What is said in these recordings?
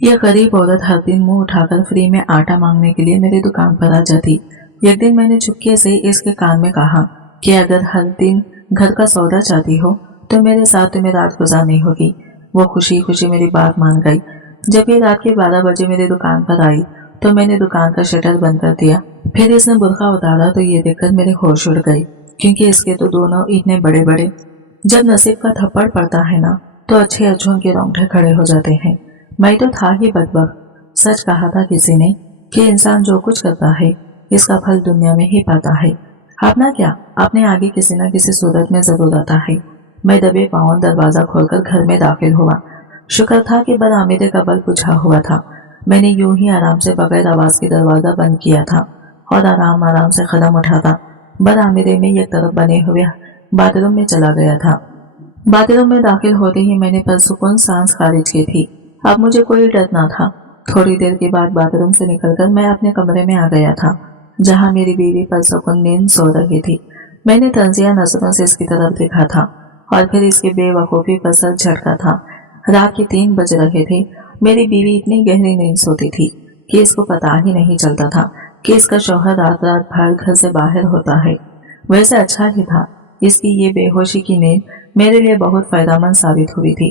यह गरीब औरत हर दिन मुंह उठाकर फ्री में आटा मांगने के लिए मेरी दुकान पर आ जाती। एक दिन मैंने चुपके से इसके कान में कहा कि अगर हर दिन घर का सौदा चाहती हो तो मेरे साथ तुम्हें रात गुजारनी होगी। वो खुशी खुशी मेरी बात मान गई। जब ये रात के 12 बजे मेरी दुकान पर आई तो मैंने दुकान का शटर बंद कर दिया। फिर इसने बुर्का उतारा तो ये देखकर मेरे होश उड़ गए, क्योंकि इसके तो दोनों इतने बड़े बड़े। जब नसीब का थप्पड़ पड़ता है ना तो अच्छे अच्छों के रोंगटे खड़े हो जाते हैं। मैं तो था ही बदबख्त। सच कहा था किसी ने कि इंसान जो कुछ करता है इसका फल दुनिया में ही पाता है। अपना क्या, अपने आगे किसी न किसी सूरत में जरूर आता है। मैं दबे पांव दरवाजा खोलकर घर में दाखिल हुआ। शुक्र था कि बदआमदे का बल बुझा हुआ था। मैंने यूं ही आराम से बगैर आवाज के दरवाजा बंद किया था और आराम आराम से कदम उठाता बदआमदे में एक तरफ बने हुए बाथरूम में चला गया था। बाथरूम में दाखिल होते ही मैंने परसुकून सांस खारिज की थी। अब मुझे कोई डर न था। थोड़ी देर के बाद बाथरूम से निकलकर मैं अपने कमरे में आ गया था, जहां मेरी बीवी परसुकून नींद सो रही थी। मैंने तंजिया नजरों से इसकी तरफ देखा था और फिर इसके बेवकूफी पर सर झटका था। रात के 3 बज रहे थे। मेरी बीवी इतनी गहरी नींद सोती थी कि इसको पता ही नहीं चलता था कि इसका शौहर रात रात भर घर से बाहर होता है। वैसे अच्छा ही था, इसकी ये बेहोशी की नींद मेरे लिए बहुत फायदेमंद साबित हुई थी,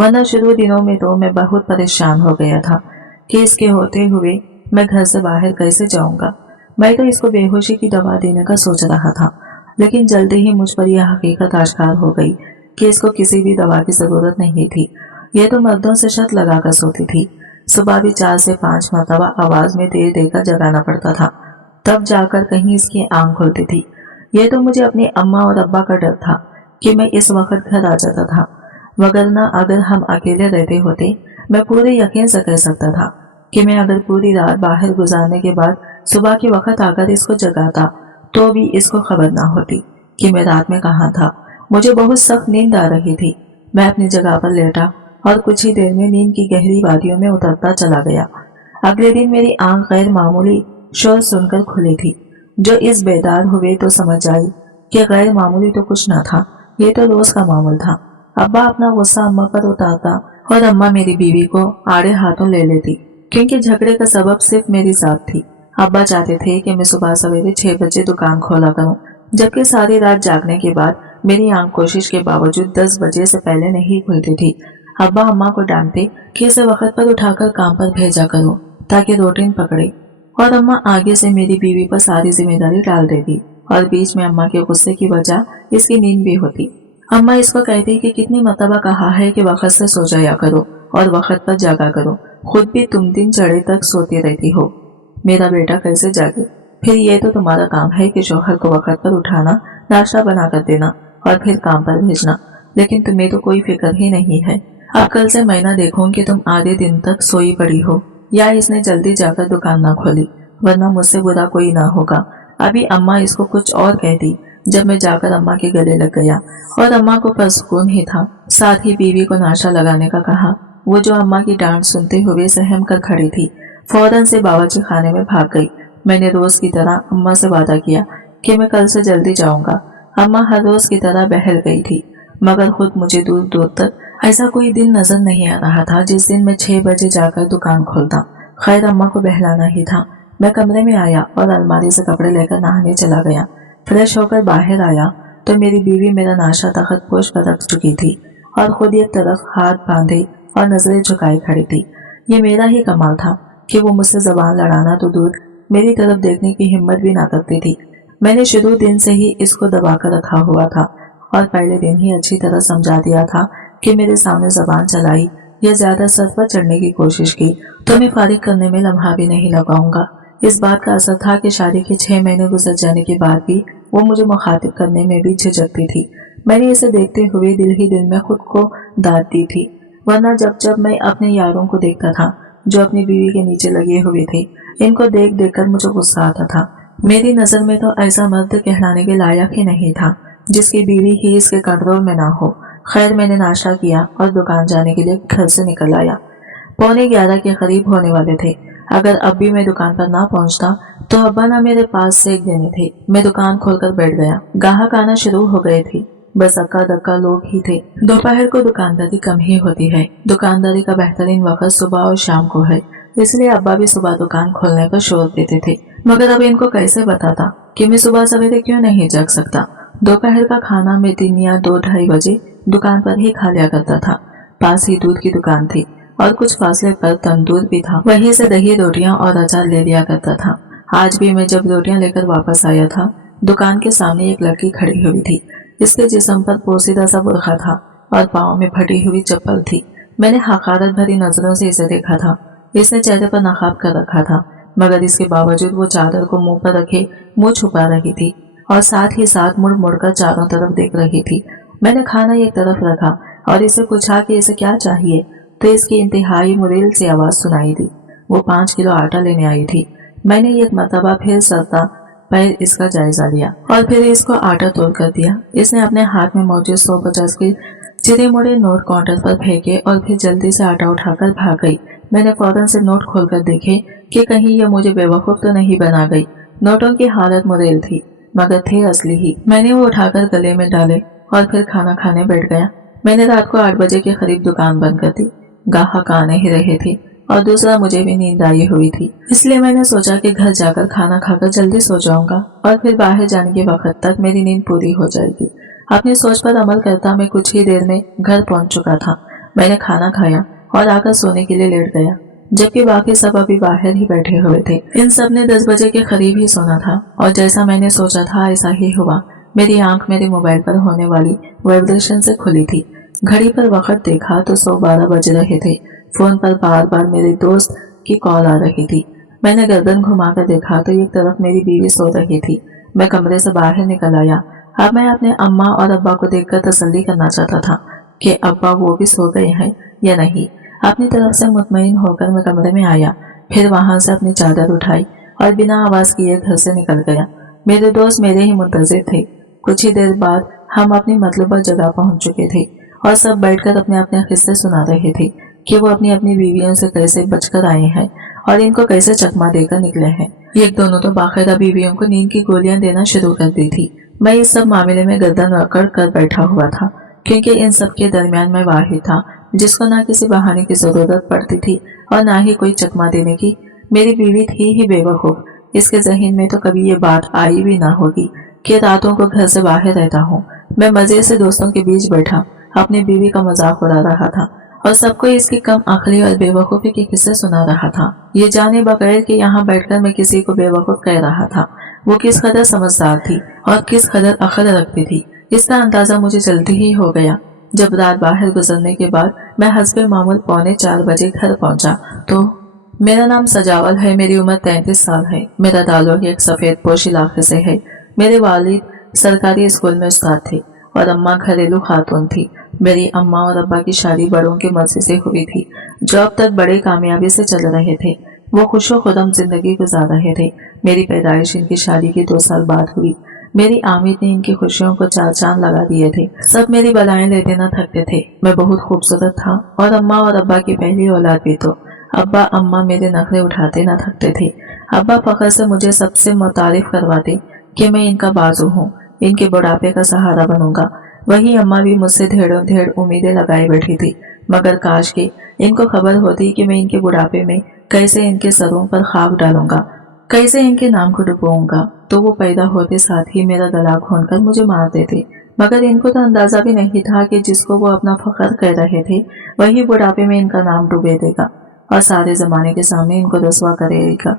वरना शुरू दिनों में तो मैं बहुत परेशान हो गया था कि इसके होते हुए मैं घर से बाहर कैसे जाऊंगा। मैं तो इसको बेहोशी की दवा देने का सोच रहा था, लेकिन जल्दी ही मुझ पर यह हकीकत आश्कार हो गई कि इसको किसी भी दवा की जरूरत नहीं थी। यह तो मर्दों से शर्त लगाकर सोती थी। सुबह भी 4 से 5 मरतबा आवाज में देर देकर जगाना पड़ता था, तब जाकर कहीं इसकी आंख खुलती थी। यह तो मुझे अपनी अम्मा और अब्बा का डर था कि मैं इस वक्त घर आ जाता था, वगरना अगर हम अकेले रहते होते मैं पूरे यकीन से कह सकता था कि मैं अगर पूरी रात बाहर गुजारने के बाद सुबह के वक्त आकर इसको जगाता तो भी इसको खबर ना होती कि मैं रात में कहाँ था। मुझे बहुत सख्त नींद आ रही थी। मैं अपनी जगह पर लेटा और कुछ ही देर में नींद की गहरी वादियों में उतरता चला गया। अगले दिन मेरी आंख गैर मामूली शोर सुनकर खुली थी। जो इस बेदार हुए तो समझ आई कि गैर मामूली तो कुछ न था, ये तो रोज का मामूल था। अब्बा अपना गुस्सा अम्मा पर उतारता और अम्मा मेरी बीवी को आड़े हाथों ले लेती, क्योंकि झगड़े का सबब सिर्फ मेरी जात थी। अब्बा चाहते थे कि मैं सुबह सवेरे 6 बजे दुकान खोला करूं, जबकि सारी रात जागने के बाद मेरी आंख कोशिश के बावजूद 10 बजे से पहले नहीं खुलती थी। अब्बा अम्मा को डांटते कि इसे वक्त पर उठाकर काम पर भेजा करो ताकि रूटीन पकड़े, और अम्मा आगे से मेरी बीवी पर सारी जिम्मेदारी डाल देती और बीच में अम्मा के गुस्से की वजह इसकी नींद भी होती। अम्मा इसको कहती कि कितनी मरतबा कहा है कि वक्त से सो जाया करो और वक्त पर जागा करो, खुद भी तुम दिन चढ़े तक सोती रहती हो, मेरा बेटा कैसे जागे। फिर ये तो तुम्हारा काम है कि शौहर को वक्त पर उठाना, नाश्ता बना कर देना और फिर काम पर भेजना, लेकिन तुम्हें तो कोई फिक्र ही नहीं है। अब कल से मैं ना देखूं कि तुम आधे दिन तक सोई पड़ी हो या इसने जल्दी जाकर दुकान ना खोली, वरना मुझसे बुरा कोई ना होगा। अभी अम्मा इसको कुछ और कहती जब मैं जाकर अम्मा के गले लग गया, और अम्मा को परसुकून ही था। साथ ही बीवी को नाश्ता लगाने का कहा। वो जो अम्मा की डांट सुनते हुए सहम कर खड़ी थी, फौरन से बावर्ची खाने में भाग गई। मैंने रोज की तरह अम्मा से वादा किया कि मैं कल से जल्दी जाऊंगा। अम्मा हर रोज की तरह बहल गई थी, मगर खुद मुझे दूर दूर तक ऐसा कोई दिन नजर नहीं आ रहा था जिस दिन मैं 6 बजे जाकर दुकान खोलता। खैर अम्मा को बहलाना ही था। मैं कमरे में आया और अलमारी से कपड़े लेकर नहाने चला गया। फ्रेश होकर बाहर आया तो मेरी बीवी मेरा नाश्ता तख्त पोश पर रख चुकी थी और खुद एक तरफ हाथ बांधे और नजरें झुकाए खड़ी थी। ये मेरा ही कमाल था कि वो मुझसे जबान लड़ाना तो दूर, मेरी तरफ देखने की हिम्मत भी ना करती थी। मैंने शुरू दिन से ही इसको दबा कर रखा हुआ था और पहले दिन ही अच्छी तरह समझा दिया था कि मेरे सामने जबान चलाई या ज्यादा सर पर चढ़ने की कोशिश की तो मैं फारिग करने में लम्हा भी नहीं लगाऊंगा। इस बात का असर था कि शादी के 6 महीने गुजर जाने के बाद भी वो मुझे मुखातिब करने में भी झिझकती थी। मैंने इसे देखते हुए दिल ही दिल में खुद को दाद दी थी, वरना जब जब मैं अपने यारों को देखता था जो अपनी बीवी के नीचे लगे हुए थे, इनको देख देख कर मुझे गुस्सा आता था। मेरी नजर में तो ऐसा मर्द कहलाने के लायक ही नहीं था जिसकी बीवी ही इसके कंट्रोल में ना हो। खैर मैंने नाश्ता किया और दुकान जाने के लिए घर से निकल आया। 11:15 के करीब होने वाले थे। अगर अब भी मैं दुकान पर ना पहुंचता तो अब्बा ना मेरे पास सेक देने थे। मैं दुकान खोलकर बैठ गया। ग्राहक आना शुरू हो गए थे। बस अक्का दक्का लोग ही थे। दोपहर को दुकानदारी कम ही होती है। दुकानदारी का बेहतरीन वक्त सुबह और शाम को है, इसलिए अब्बा भी सुबह दुकान खोलने पर शोर देते थे। मगर अब इनको कैसे बताता कि मैं सुबह सवेरे क्यों नहीं जग सकता। दोपहर का खाना मैं दिन या 2-2:30 बजे दुकान पर ही खा लिया करता था। पास ही दूध की दुकान थी और कुछ फासले पर तंदूर भी था, वहीं से दही रोटियां और अचार ले लिया करता था। आज भी मैं जब रोटियां लेकर वापस आया था, दुकान के सामने एक लड़की खड़ी हुई थी। इसके जिस्म पर पोसीदा सा बुर्खा था और पाँव में फटी हुई चप्पल थी। मैंने हकारत भरी नजरों से इसे देखा था। इसने चेहरे पर नकाब कर रखा था, मगर इसके बावजूद वो चादर को मुंह पर रखे मुंह छुपा रही थी और साथ ही साथ मुड़ मुड़ कर चारों तरफ देख रही थी। मैंने खाना एक तरफ रखा और इसे पूछा कि इसे क्या चाहिए, तो इसकी इंतहाई मुरील सी आवाज सुनाई दी। वो 5 किलो आटा लेने आई थी। मैंने एक मरतबा फिर सरता पैर इसका जायजा लिया और फिर इसको आटा तोड़ कर दिया। इसने अपने हाथ में मौजूद 150 के चिरे मुड़े नोट काउंटर पर फेंके और फिर जल्दी से आटा उठाकर भाग गई। मैंने फौरन से नोट खोलकर देखे कि कहीं ये मुझे बेवकूफ तो नहीं बना गई। नोटों की हालत मुरेल थी, मगर थे असली ही। मैंने वो उठाकर गले में डाले और फिर खाना खाने बैठ गया। मैंने रात को 8 बजे के करीब दुकान बंद कर दी। गाहक आ नहीं रहे थे और दूसरा मुझे भी नींद आई हुई थी, इसलिए मैंने सोचा कि घर जाकर खाना खाकर जल्दी सो जाऊंगा और फिर बाहर जाने के वक्त तक मेरी नींद पूरी हो जाएगी। अपनी सोच पर अमल करता मैं कुछ ही देर में घर पहुंच चुका था। मैंने खाना खाया और आकर सोने के लिए लेट गया, जबकि बाकी सब अभी बाहर ही बैठे हुए थे। इन सब ने 10 बजे के करीब ही सोना था और जैसा मैंने सोचा था ऐसा ही हुआ। मेरी आंख मेरे मोबाइल पर होने वाली वाइब्रेशन से खुली थी। घड़ी पर वक्त देखा तो 12:15 बज रहे थे। फोन पर बार बार मेरे दोस्त की कॉल आ रही थी। मैंने गर्दन घुमाकर देखा तो एक तरफ मेरी बीवी सो रही थी। मैं कमरे से बाहर निकल आया। अब मैं अपने अम्मा और अब्बा को देखकर तसल्ली करना चाहता था कि अब्बा वो भी सो गए हैं या नहीं। अपनी तरफ से मुतमईन होकर मैं कमरे में आया, फिर वहां से अपनी चादर उठाई और बिना आवाज किए घर से निकल गया। मेरे दोस्त मेरे ही मुंतजिर थे। कुछ ही देर बाद हम अपनी मतलूबा जगह पहुंच चुके थे और सब बैठकर अपने अपने किस्से सुना रहे थे कि वो अपनी अपनी बीवियों से कैसे बचकर आए हैं और इनको कैसे चकमा देकर निकले हैं। एक दोनों तो बाकायदा बीवियों को नींद की गोलियां देना शुरू कर दी थी। मैं इस सब मामले में गर्दन अकड़ कर बैठा हुआ था, क्योंकि इन सब के दरमियान मैं वाहिद था जिसको ना किसी बहाने की जरूरत पड़ती थी और ना ही कोई चकमा देने की। मेरी बीवी थी ही बेवकूफ। इसके जहन में तो कभी ये बात आई भी ना होगी कि रातों को घर से बाहर रहता हूँ। मैं मजे से दोस्तों के बीच बैठा अपनी बीवी का मजाक उड़ा रहा था और सबको इसकी कम अकली और बेवकूफी के किस्से सुना रहा था, ये जाने बगैर कि यहाँ बैठकर मैं किसी को बेवकूफ कह रहा था। वो किस कदर समझदार थी और किस कदर अकल रखती थी, इसका अंदाजा मुझे जल्दी ही हो गया। जब रात बाहर गुजरने के बाद मैं हस्बे मामूल 3:45 बजे घर पहुंचा तो मेरा नाम सजावल है। मेरी उम्र 33 साल है। मेरा ताल्लुक एक सफेद पोश इलाके से है। मेरे वालिद सरकारी स्कूल में उस्ताद थे और अम्मा घरेलू खातून थी। मेरी अम्मा और अब्बा की शादी बड़ों की मर्जी से हुई थी, जो अब तक बड़े कामयाबी से चल रहे थे। वो खुशो खुदम जिंदगी गुजार रहे थे। मेरी पैदाइश इनकी शादी के 2 साल बाद हुई। मेरी आमिद ने इनकी खुशियों को 4 चांद लगा दिए थे। सब मेरी बलाएं लेते न थकते थे। मैं बहुत खूबसूरत था और अम्मा और अब्बा की पहली औलाद भी तो। अब्बा अम्मा मेरे नखरे उठाते न थकते थे। अब्बा फखर से मुझे सबसे मुतारिफ करवाते कि मैं इनका बाजू हूँ, इनके बुढ़ापे का सहारा बनूंगा। वही अम्मा भी मुझसे ढेरों ढेर उम्मीदें लगाए बैठी थी, मगर काश के इनको खबर होती कि मैं इनके बुढ़ापे में कैसे इनके सरों पर खाक डालूंगा, कैसे इनके नाम को डुबोऊंगा, तो वो पैदा होते साथ ही मेरा गला खोलकर मुझे मार देते। मगर इनको तो अंदाजा भी नहीं था कि जिसको वो अपना फख्र कह रहे थे वही बुढ़ापे में इनका नाम डुबे देगा और सारे जमाने के सामने इनको रसवा करेगा।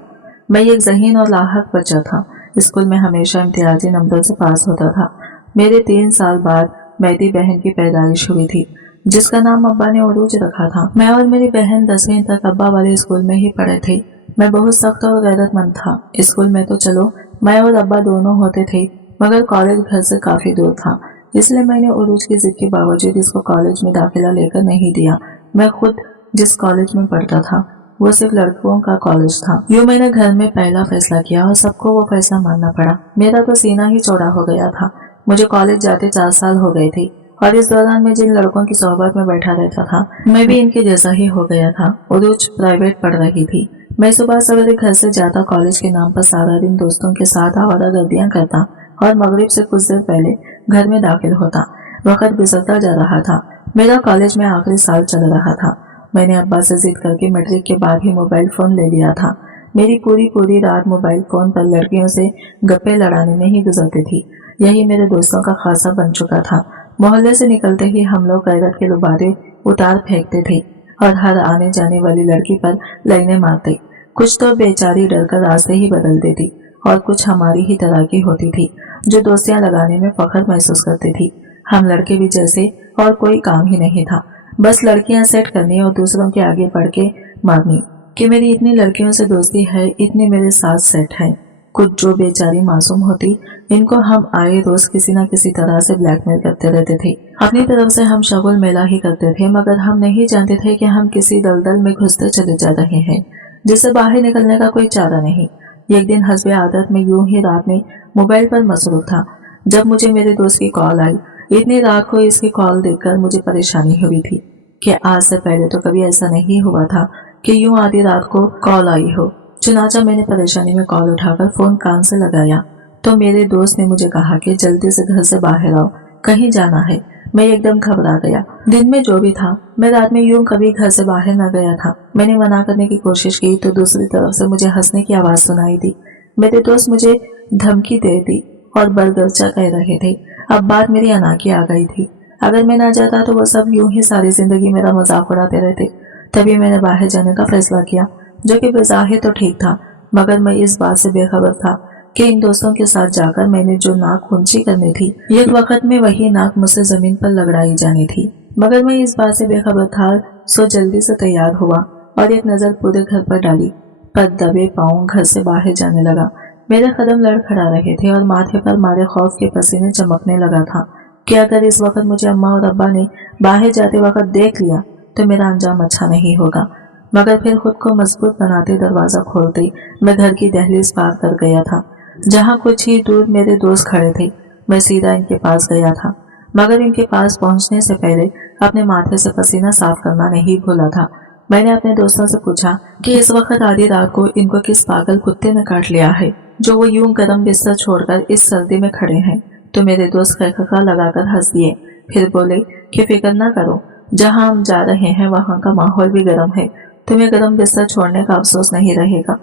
मैं एक ज़हीन और लाहक बच्चा था। स्कूल में हमेशा इम्तियाजी नंबर से पास होता था। मेरे 3 साल बाद मेरी बहन की पैदाइश हुई थी, जिसका नाम अब्बा ने उरूज रखा था। मैं और मेरी बहन 10वीं तक अब्बा वाले स्कूल में ही पढ़े थे। मैं बहुत सख्त और गैरतमंद था। स्कूल में तो चलो मैं और अब्बा दोनों होते थे, मगर कॉलेज घर से काफी दूर था, इसलिए मैंने उरूज की जिद के बावजूद इसको कॉलेज में दाखिला लेकर नहीं दिया। मैं खुद जिस कॉलेज में पढ़ता था वो सिर्फ लड़कों का कॉलेज था। यूँ मैंने घर में पहला फैसला किया और सबको वो फैसला मानना पड़ा। मेरा तो सीना ही चौड़ा हो गया था। मुझे कॉलेज जाते 4 साल हो गए थे और इस दौरान मैं जिन लड़कों की सोहबत में बैठा रहता था मैं भी इनके जैसा ही हो गया था। उरूज प्राइवेट पढ़ रही थी। मैं सुबह सवेरे घर से जाता, कॉलेज के नाम पर सारा दिन दोस्तों के साथ आवारागर्दियां करता और मगरिब से कुछ देर पहले घर में दाखिल होता। वक्त गुजरता जा रहा था। मेरा कॉलेज में आखिरी साल चल रहा था। मैंने अब्बा से जिद करके मैट्रिक के बाद ही मोबाइल फोन ले लिया था। मेरी पूरी रात मोबाइल फोन पर लड़कियों से गप्पे लड़ाने में ही गुजरती थी। यही मेरे दोस्तों का खासा बन चुका था। मोहल्ले से निकलते ही हम लोग गैरत के गुब्बारे उतार फेंकते थे और हर आने जाने वाली लड़की पर लाइनें मारते। कुछ तो बेचारी डरकर रास्ते ही बदल देती और कुछ हमारी ही तरह की होती थी जो दोस्तियां लगाने में फख्र महसूस करती थी। हम लड़के भी जैसे और कोई काम ही नहीं था, बस लड़कियां सेट करनी और दूसरों के आगे बढ़ के मारनी कि मेरी इतनी लड़कियों से दोस्ती है, इतने मेरे साथ सेट है। कुछ जो बेचारी मासूम होती, इनको हम आए रोज किसी न किसी तरह से ब्लैकमेल करते रहते थे। अपनी तरफ से हम शगुल मेला ही करते थे, मगर हम नहीं जानते थे कि हम किसी दलदल में घुसते चले जा रहे हैं जिससे बाहर निकलने का कोई चारा नहीं। एक दिन हस्बे आदत में यूं ही रात में मोबाइल पर मसरूफ था जब मुझे मेरे दोस्त की कॉल आई। इतनी रात को इसकी कॉल देखकर मुझे परेशानी हुई थी कि आज से पहले तो कभी ऐसा नहीं हुआ था कि यूं आधी रात को कॉल आई हो। चुनाचा मैंने परेशानी में कॉल उठाकर फोन कान से लगाया तो मेरे दोस्त ने मुझे कहा कि जल्दी से घर से बाहर आओ, कहीं जाना है। मैं एकदम घबरा गया। दिन में जो भी था, मैं रात में यूं कभी घर से बाहर न गया था। मैंने मना करने की कोशिश की तो दूसरी तरफ से मुझे हंसने की आवाज सुनाई दी। मेरे दोस्त मुझे धमकी दे दी और बरगरचा कह रहे थे। अब बात मेरी अनाकी आ गई थी। अगर मैं ना जाता तो वो सब यूं ही सारी जिंदगी मेरा मजाक उड़ाते रहते। तभी मैंने बाहर जाने का फैसला किया, जो कि बेज़ाहिर तो ठीक था, मगर मैं इस बात से बेखबर था कि इन दोस्तों के साथ जाकर मैंने जो नाक ऊंची करनी थी, एक वक्त में वही नाक मुझसे जमीन पर लगड़ाई जानी थी। मगर मैं इस बात से बेखबर था, सो जल्दी से तैयार हुआ और एक नजर पूरे घर पर डाली। पर दबे पांव घर से बाहर जाने लगा। मेरे कदम लड़खड़ा रहे थे और माथे पर मारे खौफ के पसीने चमकने लगा था कि अगर इस वक्त मुझे अम्मा और अब्बा ने बाहर जाते वक्त देख लिया तो मेरा अंजाम अच्छा नहीं होगा। मगर फिर खुद को मजबूत बनाते दरवाजा खोलते मैं घर की दहलीज पार कर गया था, जहाँ कुछ ही दूर मेरे दोस्त खड़े थे। मैं सीधा इनके पास गया था, मगर इनके पास पहुंचने से पहले अपने माथे से पसीना साफ करना नहीं भूला था। मैंने अपने दोस्तों से पूछा कि इस वक्त आधी रात को इनको किस पागल कुत्ते ने काट लिया है जो वो यूं गर्म बिस्तर छोड़कर इस सर्दी में खड़े हैं। तो मेरे दोस्त खखा लगाकर हंस दिए, फिर बोले कि फिक्र न करो, जहाँ हम जा रहे हैं वहाँ का माहौल भी गर्म है, तुम्हें गर्म बिस्तर छोड़ने का अफसोस नहीं रहेगा।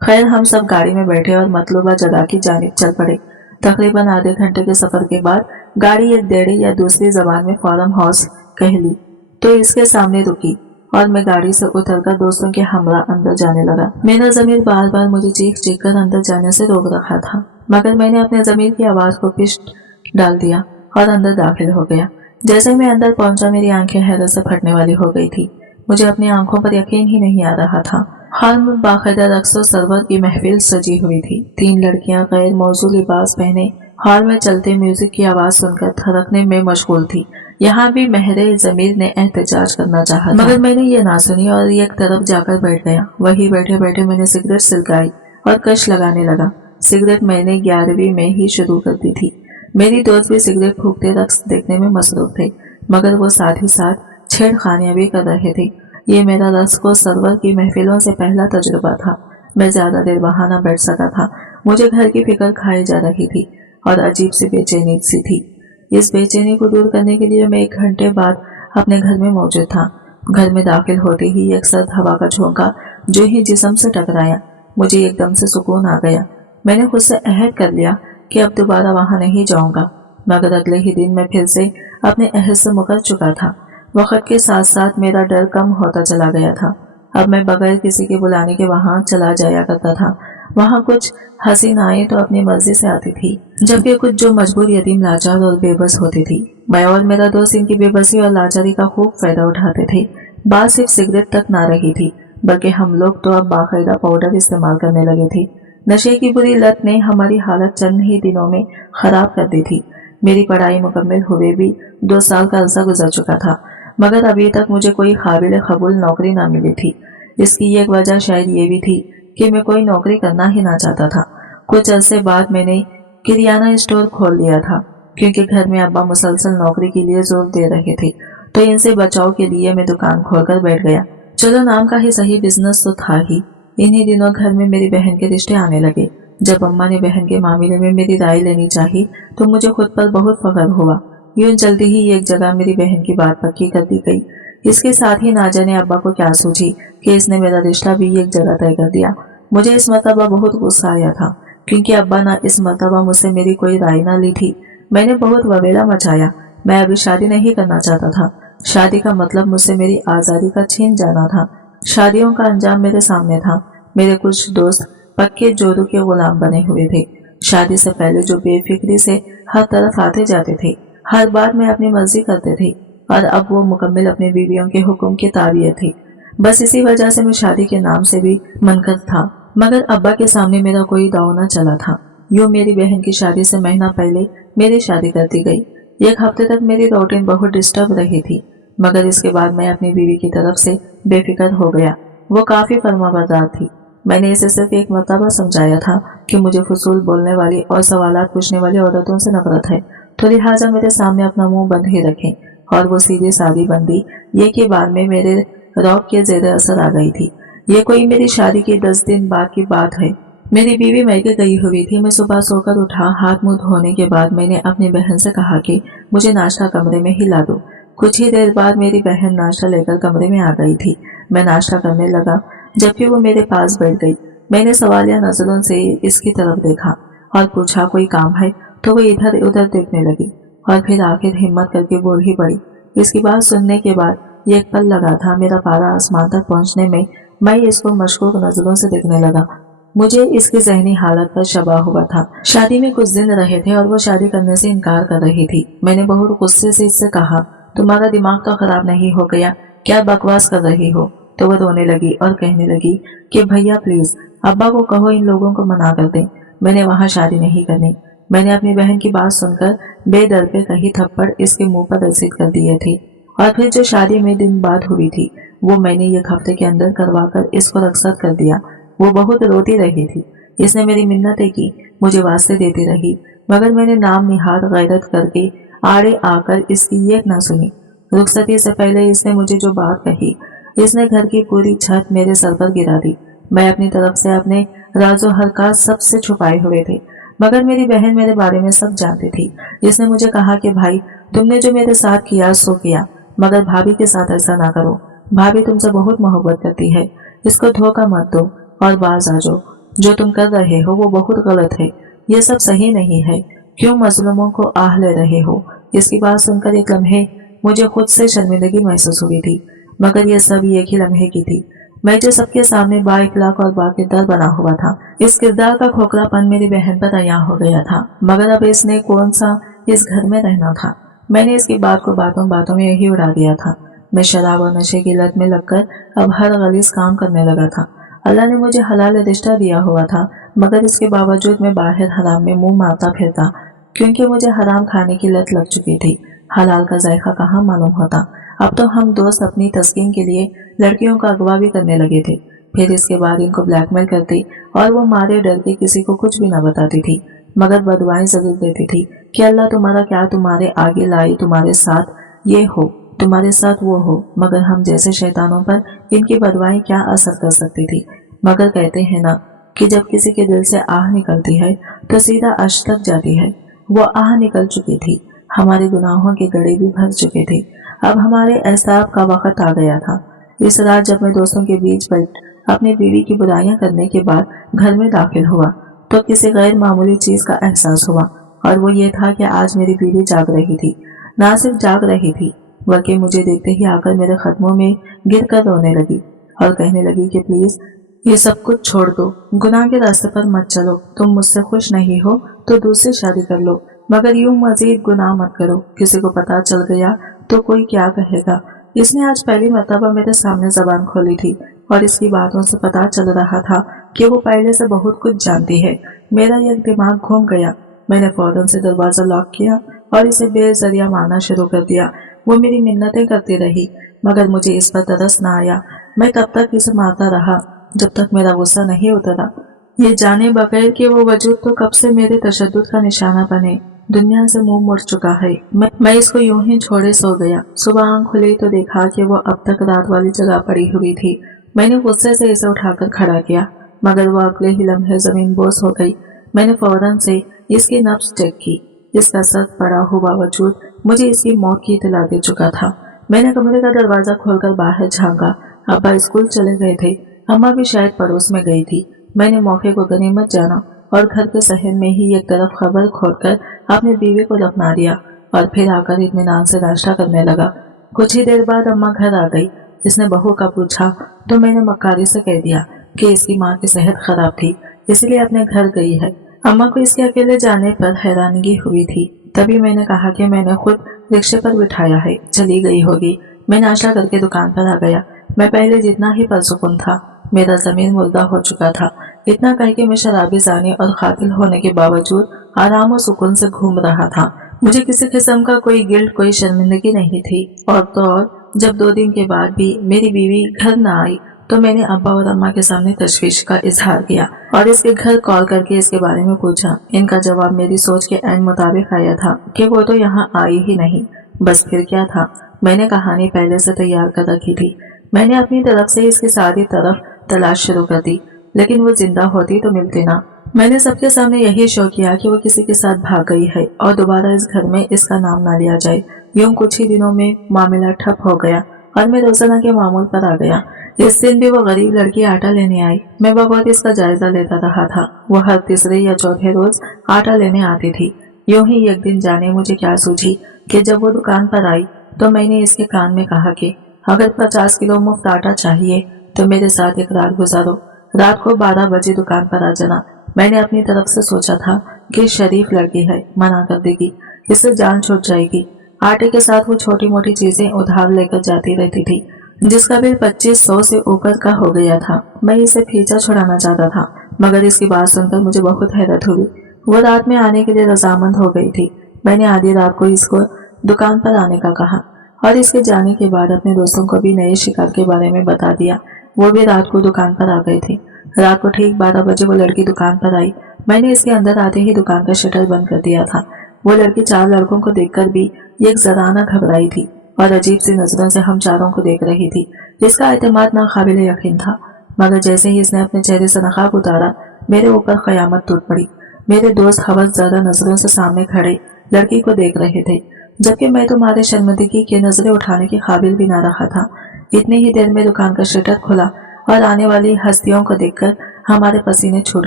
खैर हम सब गाड़ी में बैठे और मतलूबा जगह की जानिब चल पड़े। तकरीबन आधे घंटे के सफर के बाद गाड़ी एक डेढ़ी या दूसरी जबान में फार्म हाउस कह ली तो इसके सामने रुकी और मैं गाड़ी से उतरकर दोस्तों के हमरा अंदर जाने लगा। मेरा ज़मीर बार बार मुझे चीख चीख कर अंदर जाने से रोक रखा था, मगर मैंने अपने ज़मीर की आवाज को पिष्ट डाल दिया और अंदर दाखिल हो गया। जैसे मैं अंदर पहुंचा मेरी आंखें हैरत से फटने वाली हो गई थी। मुझे अपनी आंखों पर यकीन ही नहीं आ रहा था। हाल में बाकायदा रक्स और सरवर की महफिल सजी हुई थी। 3 लड़कियां गैर मौजूद लिबास पहने हॉल में चलते म्यूजिक की आवाज सुनकर थरकने में मशगूल थी। यहाँ भी महरे ज़मीर ने एहतजाज करना चाहा, मगर मैंने ये ना सुनी और एक तरफ जाकर बैठ गया। वही बैठे बैठे मैंने सिगरेट सिलगाई और कश लगाने लगा। सिगरेट मैंने 11वीं में ही शुरू कर दी थी। मेरी दोस्त भी सिगरेट फूकते रक्स देखने में मसरूफ थे, मगर वो साथ ही साथ छेड़खानियां भी कर रहे थे। ये मेरा रक्स को सरवर की महफिलों से पहला तजुर्बा था। मैं ज्यादा देर वहां न बैठ सका था। मुझे घर की फिक्र खाई जा रही थी और अजीब सी बेचैनी सी थी। इस बेचैनी को दूर करने के लिए मैं 1 घंटे बाद अपने घर में मौजूद था। घर में दाखिल होते ही एक सर्द हवा का झोंका जो ही जिस्म से टकराया, मुझे एकदम से सुकून आ गया। मैंने खुद से अहद कर लिया कि अब दोबारा वहां नहीं जाऊंगा, मगर अगले ही दिन मैं फिर से अपने अहद से मुकर चुका था। वक्त के साथ साथ मेरा डर कम होता चला गया था। अब मैं बगैर किसी के बुलाने के वहां चला जाया करता था। वहां कुछ हसीनाएं तो अपनी मर्जी से आती थी, जबकि कुछ जो मजबूर, यतीम, लाचार और बेबस होती थी। मैं और मेरा दोस्त इनकी बेबसी और लाचारी का खूब फायदा उठाते थे। बात सिर्फ सिगरेट तक ना रही थी, बल्कि हम लोग तो अब बाकायदा पाउडर इस्तेमाल करने लगे थे। नशे की बुरी लत ने हमारी हालत चंद ही दिनों में खराब कर दी थी। मेरी पढ़ाई मुकम्मल हुए भी 2 साल का अरसा गुजर चुका था, मगर अभी तक मुझे कोई काबिल कबूल नौकरी ना मिली थी। इसकी एक वजह शायद ये भी थी कि मैं कोई नौकरी करना ही ना चाहता था। कुछ अरसे बाद मैंने किरियाना स्टोर खोल लिया था, क्योंकि घर में अब्बा मुसलसल नौकरी के लिए जोर दे रहे थे, तो इनसे बचाव के लिए मैं दुकान खोलकर बैठ गया। चलो नाम का ही सही, बिजनेस तो था ही। इन्हीं दिनों घर में मेरी बहन के रिश्ते आने लगे। जब अम्मा ने बहन के मामले में मेरी राय लेनी चाहिए तो मुझे खुद पर बहुत फख्र हुआ। यूं जल्दी ही एक जगह मेरी बहन की बात पक्की कर दी गई। इसके साथ ही ना जाने अब्बा को क्या सूझी कि इसने मेरा रिश्ता भी एक जगह तय कर दिया। मुझे इस मरतबा बहुत गुस्सा आया था, क्योंकि अब्बा ने इस मरतबा मुझसे मेरी कोई राय ना ली थी। मैंने बहुत ववेला मचाया। मैं अभी शादी नहीं करना चाहता था। शादी का मतलब मुझसे मेरी आजादी का छीन जाना था। शादियों का अंजाम मेरे सामने था। मेरे कुछ दोस्त पक्के जोरों के गुलाम बने हुए थे। शादी से पहले जो बेफिक्री से हर तरफ आते जाते थे, हर बार मैं अपनी मर्जी करते थे, और अब वो मुकम्मल अपनी बीवियों के हुक्म के ताबिए थे। बस इसी वजह से मैं शादी के नाम से भी मनकर था, मगर अब्बा के सामने मेरा कोई दाव न चला था। यूं मेरी बहन की शादी से महीना पहले मेरी शादी कर दी गई। एक हफ्ते तक मेरी रूटीन बहुत डिस्टर्ब रही थी, मगर इसके बाद मैं अपनी बीवी की तरफ से बेफिक्र हो गया। वो काफी फरमाबरदार थी। मैंने इसे सिर्फ एक मरतबा समझाया था कि मुझे फजूल बोलने वाली और सवालात पूछने वाली औरतों से नफरत है, तो लिहाजा मेरे सामने अपना मुंह बंद ही रखें। और वो सीधी सादी बंदी ये के बाद में मेरे रौब के जेर असर आ गई थी। ये कोई मेरी शादी के 10 दिन बाद की बात है। मेरी बीवी मैके गई हुई थी। मैं सुबह सोकर उठा। हाथ मुंह धोने के बाद मैंने अपनी बहन से कहा कि मुझे नाश्ता कमरे में ही ला दो। कुछ ही देर बाद मेरी बहन नाश्ता लेकर कमरे में आ गई थी। मैं नाश्ता करने लगा, जबकि वो मेरे पास बैठ गई। मैंने सवालिया नजरों से इसकी तरफ देखा और पूछा, कोई काम है? तो वो इधर उधर देखने लगी और फिर आखिर हिम्मत करके बोल ही पड़ी। इसकी बात सुनने के बाद एक पल लगा था मेरा पारा आसमान तक पहुंचने में। मैं इसको मशकूक नजरों से देखने लगा। मुझे इसकी जहनी हालत पर शबा हुआ था। शादी में कुछ दिन रहे थे और वो शादी करने से इनकार कर रही थी। मैंने बहुत गुस्से से इससे कहा, तुम्हारा दिमाग तो खराब नहीं हो गया? क्या बकवास कर रही हो? तो वो रोने लगी और कहने लगी कि भैया प्लीज अब्बा को कहो इन लोगों को मना कर दें, मैंने वहां शादी नहीं करनी। मैंने अपनी बहन की बात सुनकर बेदर पे कही थप्पड़ इसके मुंह पर रसीद कर दिए थे। और फिर जो शादी में दिन बाद हुई थी वो मैंने एक हफ्ते के अंदर करवाकर इसको रखसत कर दिया। वो बहुत रोती रही थी। इसने मेरी मिन्नतें की, मुझे वास्ते देती रही, मगर मैंने नाम निहार गैरत करके आड़े आकर इसकी एक न सुनी। रुखसती से पहले इसने मुझे जो बात कही, इसने घर की पूरी छत मेरे सर पर गिरा दी। मैं अपनी तरफ से अपने राजो हरकत सबसे छुपाए हुए थे, मगर मेरी बहन मेरे बारे में सब जानती थी। इसने मुझे कहा कि भाई तुमने जो मेरे साथ किया सो किया, मगर भाभी के साथ ऐसा ना करो। भाभी तुमसे बहुत मोहब्बत करती है, इसको धोखा मत दो और बाज आ जाओ। जो तुम कर रहे हो वो बहुत गलत है, ये सब सही नहीं है। क्यों मजलूमों को आह ले रहे हो? इसकी बात सुनकर एक लम्हे मुझे खुद से शर्मिंदगी महसूस हुई थी, मगर यह सब एक ही लम्हे की थी। मैं जो सबके सामने बाइखलाक और बाकिरदार बना हुआ था, इस किरदार का खोखलापन मेरी बहन पर अयां हो गया था। मगर अब इसने कौन सा इस घर में रहना था। मैंने इसकी बात को बातों बातों में यही उड़ा दिया था। मैं शराब और नशे की लत में लगकर अब हर गलीज काम करने लगा था। अल्लाह ने मुझे हलाल रिश्ता दिया हुआ था, मगर इसके बावजूद मैं बाहर हराम में मुंह मारता फिरता, क्योंकि मुझे हराम खाने की लत लग चुकी थी। हलाल का जायका कहाँ मालूम होता। अब तो हम दोस्त अपनी तस्कीन के लिए लड़कियों का अगवा भी करने लगे थे। फिर इसके बाद इनको ब्लैकमेल करती और वो मारे डर के किसी को कुछ भी न बताती थी, मगर बदुआएं जरूर देती थी कि अल्लाह तुम्हारा क्या तुम्हारे आगे लाई, तुम्हारे साथ ये हो, तुम्हारे साथ वो हो। मगर हम जैसे शैतानों पर इनकी बदुआएं क्या असर कर सकती थी। मगर कहते हैं ना कि जब किसी के दिल से आह निकलती है तो सीधा अर्श तक जाती है। वो आह निकल चुकी थी। हमारे गुनाहों के गड़े भी भर चुके थे। अब हमारे एहसाब का वक्त आ गया था। इस रात जब मैं दोस्तों के बीच बैठ अपनी बीवी की बुराइयां करने के बाद घर में दाखिल हुआ, तो किसी गैर मामूली चीज का एहसास हुआ, और वो ये था कि आज मेरी बीवी जाग रही थी। ना सिर्फ जाग रही थी, बल्कि मुझे देखते ही आकर मेरे कदमों में गिर कर रोने लगी और कहने लगी कि प्लीज ये सब कुछ छोड़ दो, गुनाह के रास्ते पर मत चलो। तुम मुझसे खुश नहीं हो तो दूसरी शादी कर लो, मगर यूं मजीद गुनाह मत करो। किसी को पता चल गया तो कोई क्या कहेगा। इसने आज पहली मर्तबा मेरे सामने जबान खोली थी और इसकी बातों से पता चल रहा था कि वो पहले से बहुत कुछ जानती है। मेरा यह दिमाग घूम गया। मैंने फौरन से दरवाजा लॉक किया और इसे बेजरिया मारना शुरू कर दिया। वो मेरी मिन्नतें करती रही, मगर मुझे इस पर तरस न आया। मैं तब तक इसे मारता रहा जब तक मेरा गुस्सा नहीं उतरा, ये जाने बगैर कि वो वजूद तो कब से मेरे तशद्दुद का निशाना बने दुनिया से मुंह मुड़ चुका है। मैं इसको यूं ही छोड़े सो गया। सुबह आंख खुली तो देखा कि वो अब तक रात वाली जगह पड़ी हुई थी। मैंने गुस्से से इसे उठाकर खड़ा किया, मगर वो अगले ही लम्हे जमीन बोस हो गई। मैंने फौरन से इसकी नब्ज चेक की। इसका सर पड़ा हुआ वजूद मुझे इसकी मौत की इत्तला दे चुका था। मैंने कमरे का दरवाजा खोलकर बाहर झांका। अब्बा स्कूल चले गए थे, अम्मा भी शायद पड़ोस में गई थी। मैंने मौके को गनीमत जाना और घर के शहर में ही एक तरफ खबर खोलकर अपनी बीवी को दफना दिया और फिर आकर इत्मीनान से नाश्ता करने लगा। कुछ ही देर बाद अम्मा घर आ गई। इसने बहू का पूछा तो मैंने मक्कारी से कह दिया कि इसकी माँ की सेहत खराब थी, इसलिए अपने घर गई है। अम्मा को इसके अकेले जाने पर हैरानगी हुई थी। तभी मैंने कहा कि मैंने खुद रिक्शे पर बिठाया है, चली गई होगी। मैं नाश्ता करके दुकान पर आ गया। मैं पहले जितना ही परसुकून था, मेरा जमीन मुर्दा हो चुका था। इतना कह के मैं शराबी जाने और कातिल होने के बावजूद आराम और सुकून से घूम रहा था। मुझे किसी किस्म का कोई गिल्ट, कोई शर्मिंदगी नहीं थी। और तो और जब 2 दिन के बाद भी मेरी बीवी घर न आई तो मैंने अब्बा और अम्मा के सामने तशवीश का इजहार किया और इसके घर कॉल करके इसके बारे में पूछा। इनका जवाब मेरी सोच के ऐन मुताबिक आया था कि वो तो यहाँ आई ही नहीं। बस फिर क्या था, मैंने कहानी पहले से तैयार कर रखी थी। मैंने अपनी तरफ से इसकी सारी तरफ तलाश शुरू कर दी, लेकिन वो जिंदा होती तो मिलती ना। मैंने सबके सामने यही शो किया कि वो किसी के साथ भाग गई है और दोबारा इस घर में इसका नाम ना लिया जाए। यूं कुछ ही दिनों में मामला ठप हो गया और मैं रोजाना के मामूल पर आ गया। इस दिन भी वो गरीब लड़की आटा लेने आई। मैं बगौर इसका जायजा लेता रहा था। वो हर तीसरे या चौथे रोज आटा लेने आती थी। यूं ही एक दिन जाने मुझे क्या सूझी कि जब वो दुकान पर आई तो मैंने इसके कान में कहा कि अगर 50 किलो मुफ्त आटा चाहिए तो मेरे साथ एक रात गुजारो। रात को 12 बजे दुकान पर आ जाना। मैंने अपनी तरफ से सोचा था कि शरीफ लड़की है, मना कर देगी, इससे जान छूट जाएगी। आटे के साथ वो छोटी मोटी चीजें उधार लेकर जाती रहती थी, जिसका बिल 2500 से ऊपर का हो गया था। मैं इसे पीछा छुड़ाना चाहता था, मगर इसकी बात सुनकर मुझे बहुत हैरत हुई। वो रात में आने के लिए रजामंद हो गई थी। मैंने आधी रात को इसको दुकान पर आने का कहा और इसके जाने के बाद अपने दोस्तों को भी नए शिकार के बारे में बता दिया। वो भी रात को दुकान पर आ गए थे। रात को ठीक 12 बजे वो लड़की दुकान पर आई। मैंने इसके अंदर आते ही दुकान का शटर बंद कर दिया था। वो लड़की 4 लड़कों को देखकर भी एक जराना घबराई थी और अजीब सी नजरों से हम चारों को देख रही थी। इसका एतमाद नाकाबिल यकीन था, मगर जैसे ही इसने अपने चेहरे से नकाब उतारा मेरे ऊपर कयामत टूट पड़ी। मेरे दोस्त हवस ज्यादा नजरों से सामने खड़े लड़की को देख रहे थे, जबकि मैं तुम्हारे शर्मिंदगी के नजरें उठाने के काबिल भी ना रहा था। इतनी ही देर में दुकान का शटर खुला और आने वाली हस्तियों को देखकर हमारे पसीने छूट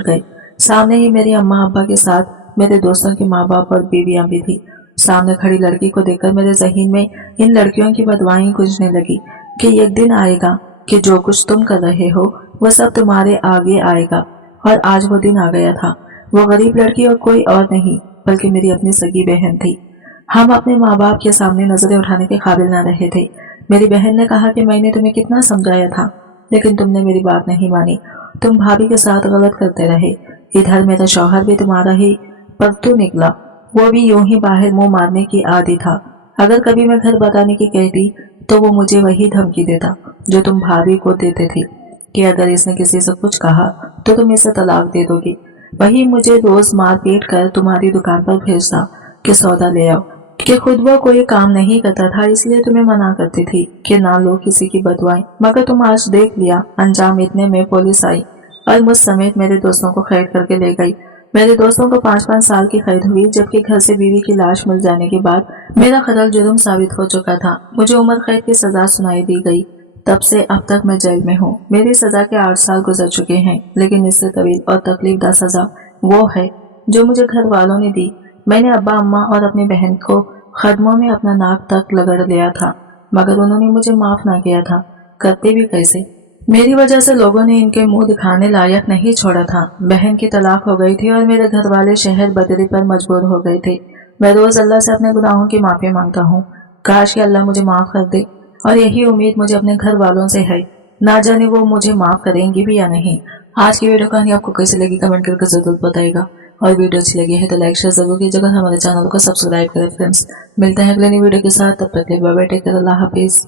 गए। सामने ही मेरी अम्मा अब्बा के साथ मेरे दोस्तों के माँ बाप और बीवियां भी थी। सामने खड़ी लड़की को देखकर मेरे ज़हीन में इन लड़कियों की बदवाएं गूंजने लगी कि एक दिन आएगा कि जो कुछ तुम कर रहे हो वह सब तुम्हारे आगे आएगा। और आज वो दिन आ गया था। वो गरीब लड़की और कोई और नहीं बल्कि मेरी अपनी सगी बहन थी। हम अपने माँ बाप के सामने नजरें उठाने के काबिल न रहे थे। मेरी बहन ने कहा कि मैंने तुम्हें कितना समझाया था, लेकिन तुमने मेरी बात नहीं मानी। तुम भाभी के साथ गलत करते रहे। इधर मेरा शौहर भी तुम्हारा ही परतू निकला। वो भी यूं ही बाहर मुंह मारने की आदी था। अगर कभी मैं घर बताने की कहती तो वो मुझे वही धमकी देता जो तुम भाभी को देते थे कि अगर इसने किसी से कुछ कहा तो तुम इसे तलाक दे दोगी। वही मुझे रोज मार पीट कर तुम्हारी दुकान पर भेजता कि सौदा ले आओ, कि खुद वो कोई काम नहीं करता था इसलिए तुम्हें मना करती थी कि ना लो किसी की बदवाएं। मगर तुम आज देख लिया, अंजाम इतने में पुलिस आई और मुझ समेत मेरे दोस्तों को कैद करके ले गई। मेरे दोस्तों को 5-5 साल की कैद हुई, जबकि घर से बीवी की लाश मिल जाने के बाद मेरा कत्ल जुर्म साबित हो चुका था। मुझे उम्र कैद की सजा सुनाई दी गई। तब से अब तक मैं जेल में हूँ। मेरी सजा के 8 साल गुजर चुके हैं, लेकिन इससे तवील और तकलीफदा सजा वो है जो मुझे घर वालों ने दी। मैंने अब्बा अम्मा और अपनी बहन को खदमों में अपना नाक तक लगड़ लिया था, मगर उन्होंने मुझे माफ ना किया था। करते भी कैसे? मेरी वजह से लोगों ने इनके मुंह दिखाने लायक नहीं छोड़ा था। बहन की तलाक हो गई थी और मेरे घर वाले शहर बदली पर मजबूर हो गए थे। मैं रोज अल्लाह से अपने गुनाहों की माफी मांगता हूँ। काश कि अल्लाह मुझे माफ कर दे, और यही उम्मीद मुझे अपने घर वालों से है। ना जाने वो मुझे माफ करेंगी भी या नहीं। आज की वीडियो कहानी आपको कैसी लगी कमेंट करके जरूर बताइएगा, और वीडियो अच्छी लगी है तो लाइक शेयर जरूर कीजिएगा। हमारे चैनल को सब्सक्राइब करें फ्रेंड्स। मिलते हैं अगले नई वीडियो के साथ, तब तक के लिए बाय बाय, टेक केयर, अल्लाह हाफिज।